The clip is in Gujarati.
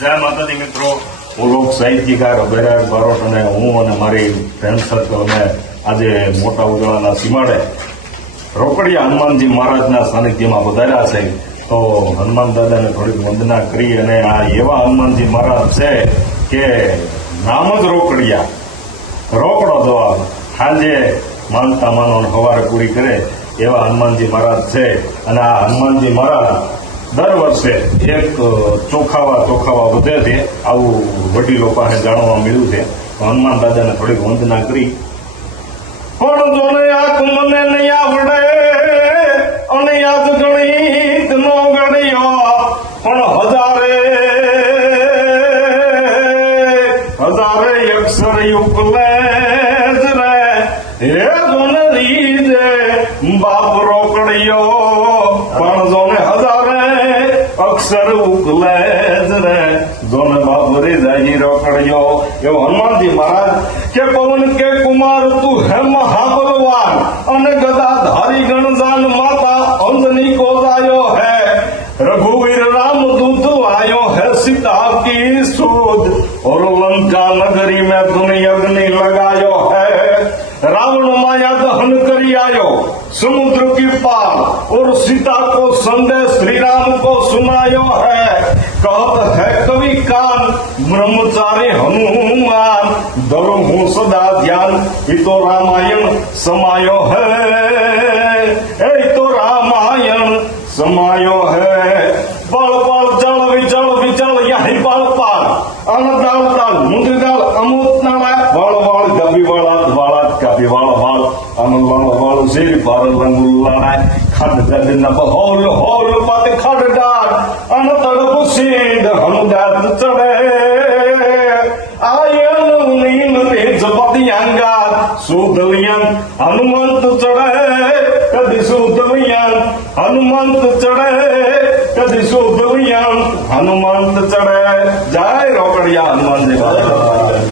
જય માતાજી મિત્રો. હું લોક સાહિત્યકાર અભયરાજ બારોટ અને હું અને મારી ફ્રેન્ડ સર્કલ અમે આજે મોટા ઉજળાના સીમાડે રોકડિયા હનુમાનજી મહારાજના સાનિધ્યમાં વધાર્યા છે. તો હનુમાન દાદાને થોડીક વંદના કરી અને આ એવા હનુમાનજી મહારાજ છે કે નામ જ રોકડિયા. રોકડો જવાબ સાંજે માનતા માનો ને સવારે પૂરી કરે એવા હનુમાનજી મહારાજ છે. અને આ હનુમાનજી મહારાજ દર વર્ષે એક ચોખાવા ચોખાવા વધે છે આવું વડીલો પાસે જાણવા મળ્યું છે. હનુમાન દાદાને થોડીક વંદના કરી. પણ જોને આંખ મને નહીં આવડે, અને યાદ ગણિત નો ગણ્યો, પણ હજારે હજારે અક્ષર ઉપલે રે. જોને રીજે બાપ રોકડ્યો, પણ જોને હજારે અક્ષર ઉપલે જોને બાપુરી જાજી રોકડજો એવો હનુમાનજી મહારાજ કે પવન કે કુમાર, તું હેમ હાબલવાન અને ગદાધારી ગણદાન માતા અંજની કોદાયો હે. રઘુવીર રામ દૂત આયો હે સીતા કી સુદ. ઓર લંકા નગરી મેં દુનિયા भी आयो समुद्र की पार और सीता को संदेश श्री राम को सुनायो है कहत है कवि कान ब्रह्मचारी हनुमान धरु सदा ध्यान ये तो रामायण समायो है ये तो रामायण समायो है લણ વાળ ઝેર પાર રંગુલ લાણાય ખડ ગદ ન બહોલ હોલ પત ખડ ડાળ અન તડપ સીંડ હનુદાત ચડે આયન નીમ તેજ પતિયાંગાત સુદલિયન હનુમંત ચડે કદી સુદલિયન હનુમંત ચડે કદી સુદલિયન હનુમંત ચડે જય રોકડિયા હનુમાનજી મહારાજ